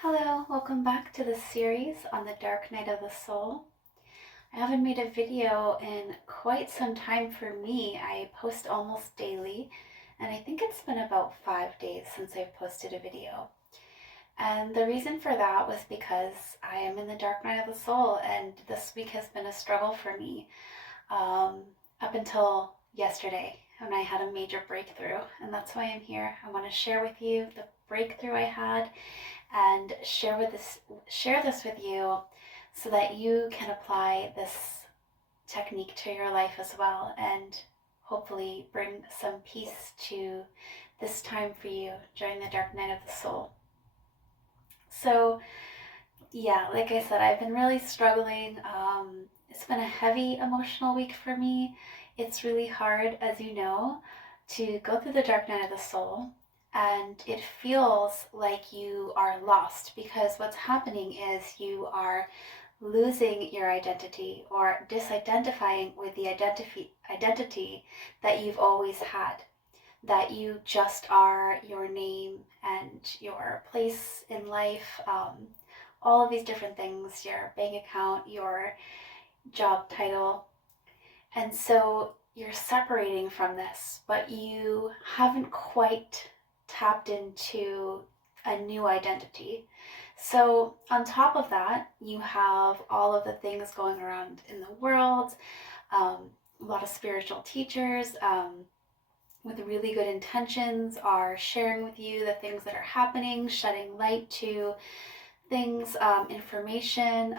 Hello, welcome back to the series on the dark night of the soul. I haven't made a video in quite some time for me. I post almost daily, and I think it's been about 5 days since I've posted a video. And the reason for that was because I am in the dark night of the soul, and this week has been a struggle for me up until yesterday when I had a major breakthrough. And that's why I'm here. I want to share with you the breakthrough I had and share this with you so that you can apply this technique to your life as well and hopefully bring some peace to this time for you during the dark night of the soul. So, yeah, like I said, I've been really struggling. It's been a heavy emotional week for me. It's really hard, as you know, to go through the dark night of the soul, and it feels like you are lost because what's happening is you are losing your identity or disidentifying with the identity that you've always had, that you just are your name and your place in life, all of these different things, your bank account, your job title. And so you're separating from this, but you haven't quite tapped into a new identity. So, on top of that, you have all of the things going around in the world, a lot of spiritual teachers with really good intentions are sharing with you the things that are happening, shedding light to things, information,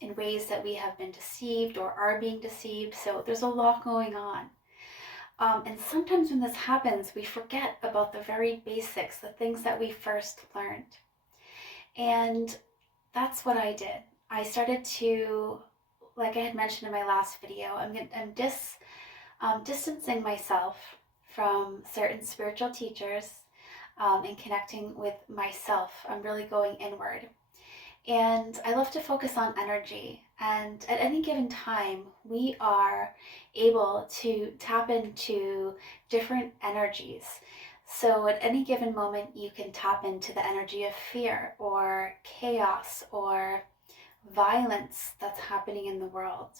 in ways that we have been deceived or are being deceived. So there's a lot going on. And sometimes when this happens, we forget about the very basics, the things that we first learned. And that's what I did. I started to, like I had mentioned in my last video, I'm distancing myself from certain spiritual teachers and connecting with myself. I'm really going inward. And I love to focus on energy. And at any given time, we are able to tap into different energies. So at any given moment, you can tap into the energy of fear or chaos or violence that's happening in the world.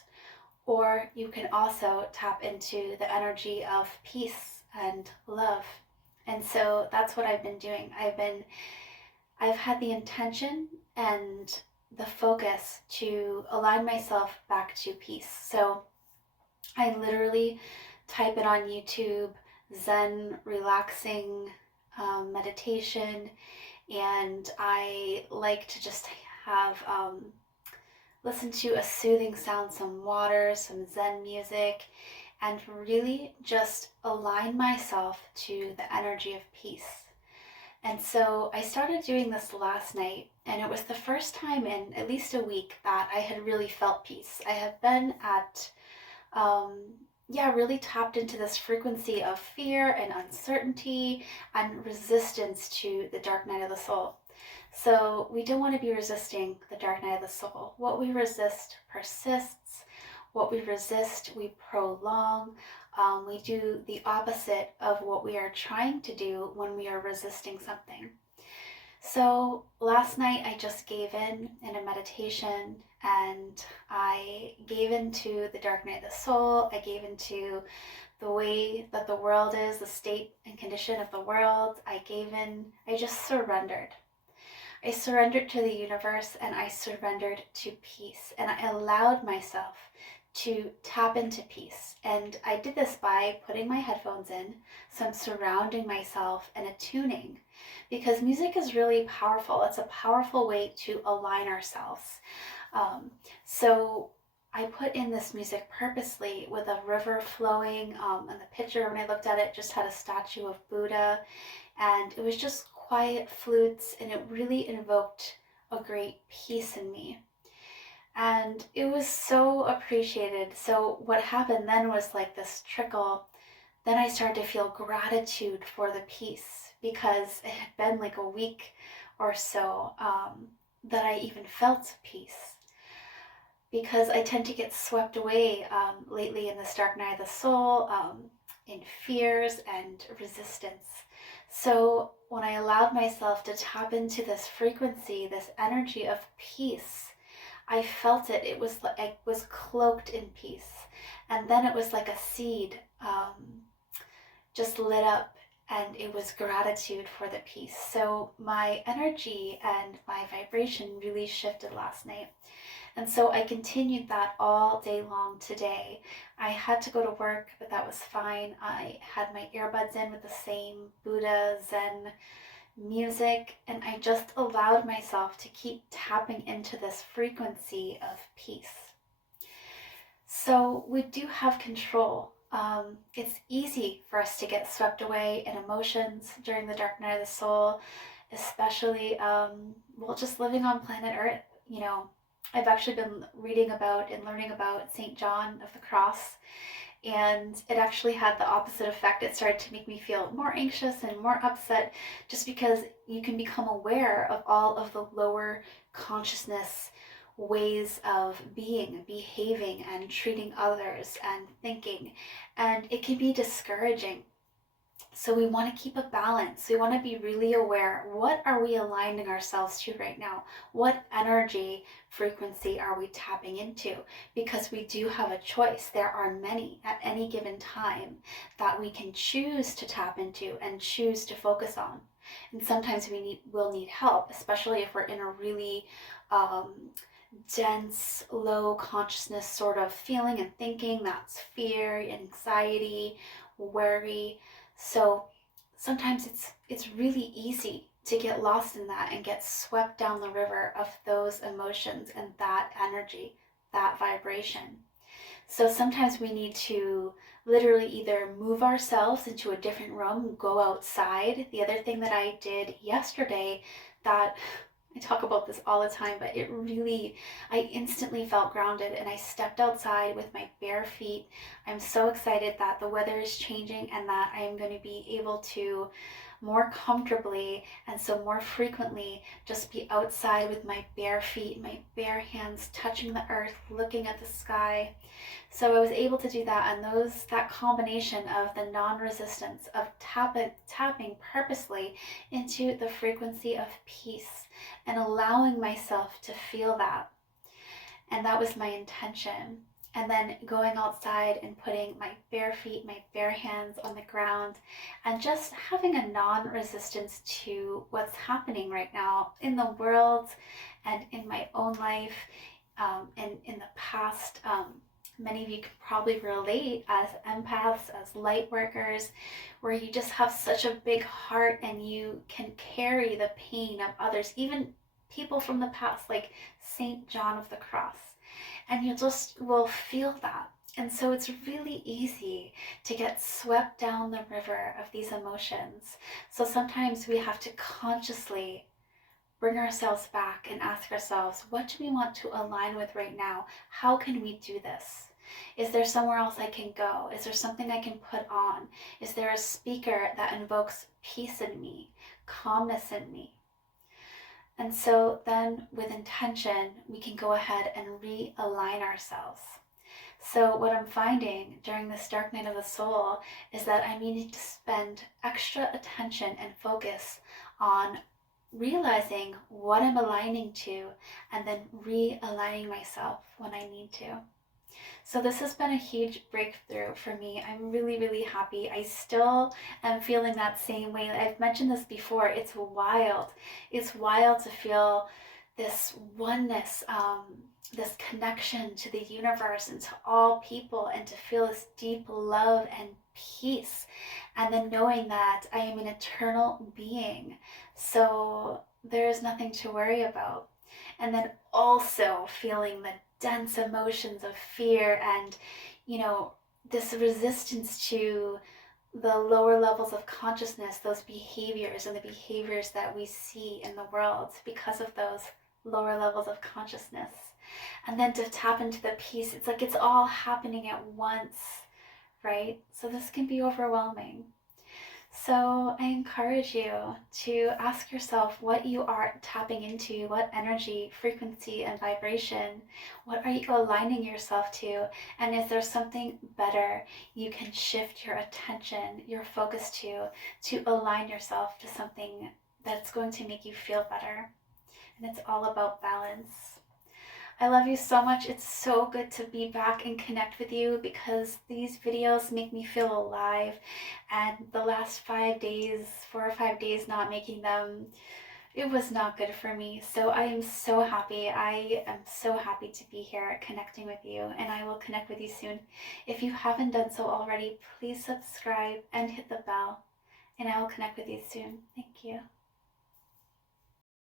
Or you can also tap into the energy of peace and love. And so that's what I've been doing. I've had the intention and the focus to align myself back to peace. So I literally type it on YouTube, Zen relaxing meditation, and I like to just have listen to a soothing sound, some water, some Zen music, and really just align myself to the energy of peace. And so I started doing this last night, and it was the first time in at least a week that I had really felt peace. I have been at, really tapped into this frequency of fear and uncertainty and resistance to the dark night of the soul. So we don't want to be resisting the dark night of the soul. What we resist persists. What we resist, we prolong. We do the opposite of what we are trying to do when we are resisting something. So last night I just gave in a meditation, and I gave into the dark night of the soul. I gave into the way that the world is, the state and condition of the world. I just surrendered. I surrendered to the universe, and I surrendered to peace, and I allowed myself to tap into peace. And I did this by putting my headphones in, so I'm surrounding myself and attuning, because music is really powerful. It's a powerful way to align ourselves. So I put in this music purposely with a river flowing, and the picture, when I looked at it, just had a statue of Buddha, and it was just quiet flutes, and it really invoked a great peace in me. And it was so appreciated. So what happened then was like this trickle. Then I started to feel gratitude for the peace, because it had been like a week or so that I even felt peace. Because I tend to get swept away lately in this dark night of the soul, in fears and resistance. So when I allowed myself to tap into this frequency, this energy of peace, I felt it. It was like I was cloaked in peace. And then it was like a seed just lit up, and it was gratitude for the peace. So my energy and my vibration really shifted last night. And so I continued that all day long today. I had to go to work, but that was fine. I had my earbuds in with the same Buddha Zen music, and I just allowed myself to keep tapping into this frequency of peace. So we do have control. It's easy for us to get swept away in emotions during the dark night of the soul, especially well, just living on planet Earth. You know, I've actually been reading about and learning about St. John of the Cross, and it actually had the opposite effect. It started to make me feel more anxious and more upset, just because you can become aware of all of the lower consciousness ways of being, behaving, and treating others and thinking, and it can be discouraging. So we want to keep a balance. We want to be really aware. What are we aligning ourselves to right now? What energy frequency are we tapping into? Because we do have a choice. There are many at any given time that we can choose to tap into and choose to focus on. And sometimes will need help, especially if we're in a really dense, low consciousness sort of feeling and thinking. That's fear, anxiety, worry. So sometimes it's really easy to get lost in that and get swept down the river of those emotions and that energy, that vibration. So sometimes we need to literally either move ourselves into a different room, go outside. The other thing that I did yesterday, that I talk about this all the time, but I instantly felt grounded, and I stepped outside with my bare feet. I'm so excited that the weather is changing and that I am going to be able to more comfortably and so more frequently just be outside with my bare feet, my bare hands touching the earth, looking at the sky. So I was able to do that, and that combination of the non-resistance of tapping purposely into the frequency of peace and allowing myself to feel that. And that was my intention. And then going outside and putting my bare feet, my bare hands on the ground, and just having a non-resistance to what's happening right now in the world and in my own life, and in the past. Many of you can probably relate as empaths, as light workers, where you just have such a big heart and you can carry the pain of others, even people from the past, like St. John of the Cross. And you just will feel that. And so it's really easy to get swept down the river of these emotions. So sometimes we have to consciously bring ourselves back and ask ourselves, what do we want to align with right now? How can we do this? Is there somewhere else I can go? Is there something I can put on? Is there a speaker that invokes peace in me, calmness in me? And so then with intention, we can go ahead and realign ourselves. So what I'm finding during this dark night of the soul is that I need to spend extra attention and focus on realizing what I'm aligning to, and then realigning myself when I need to. So this has been a huge breakthrough for me. I'm really, really happy. I still am feeling that same way. I've mentioned this before. It's wild. It's wild to feel this oneness, this connection to the universe and to all people, and to feel this deep love and peace. And then knowing that I am an eternal being. So there is nothing to worry about. And then also feeling the dense emotions of fear and, this resistance to the lower levels of consciousness, those behaviors and the behaviors that we see in the world because of those lower levels of consciousness. And then to tap into the peace, it's like it's all happening at once, right? So this can be overwhelming. So I encourage you to ask yourself what you are tapping into, what energy, frequency, and vibration. What are you aligning yourself to? And is there something better you can shift your attention, your focus to align yourself to something that's going to make you feel better? And it's all about balance. I love you so much. It's so good to be back and connect with you because these videos make me feel alive. And the last 5 days, 4 or 5 days not making them, it was not good for me. So I am so happy. I am so happy to be here connecting with you, and I will connect with you soon. If you haven't done so already, please subscribe and hit the bell, and I will connect with you soon. Thank you.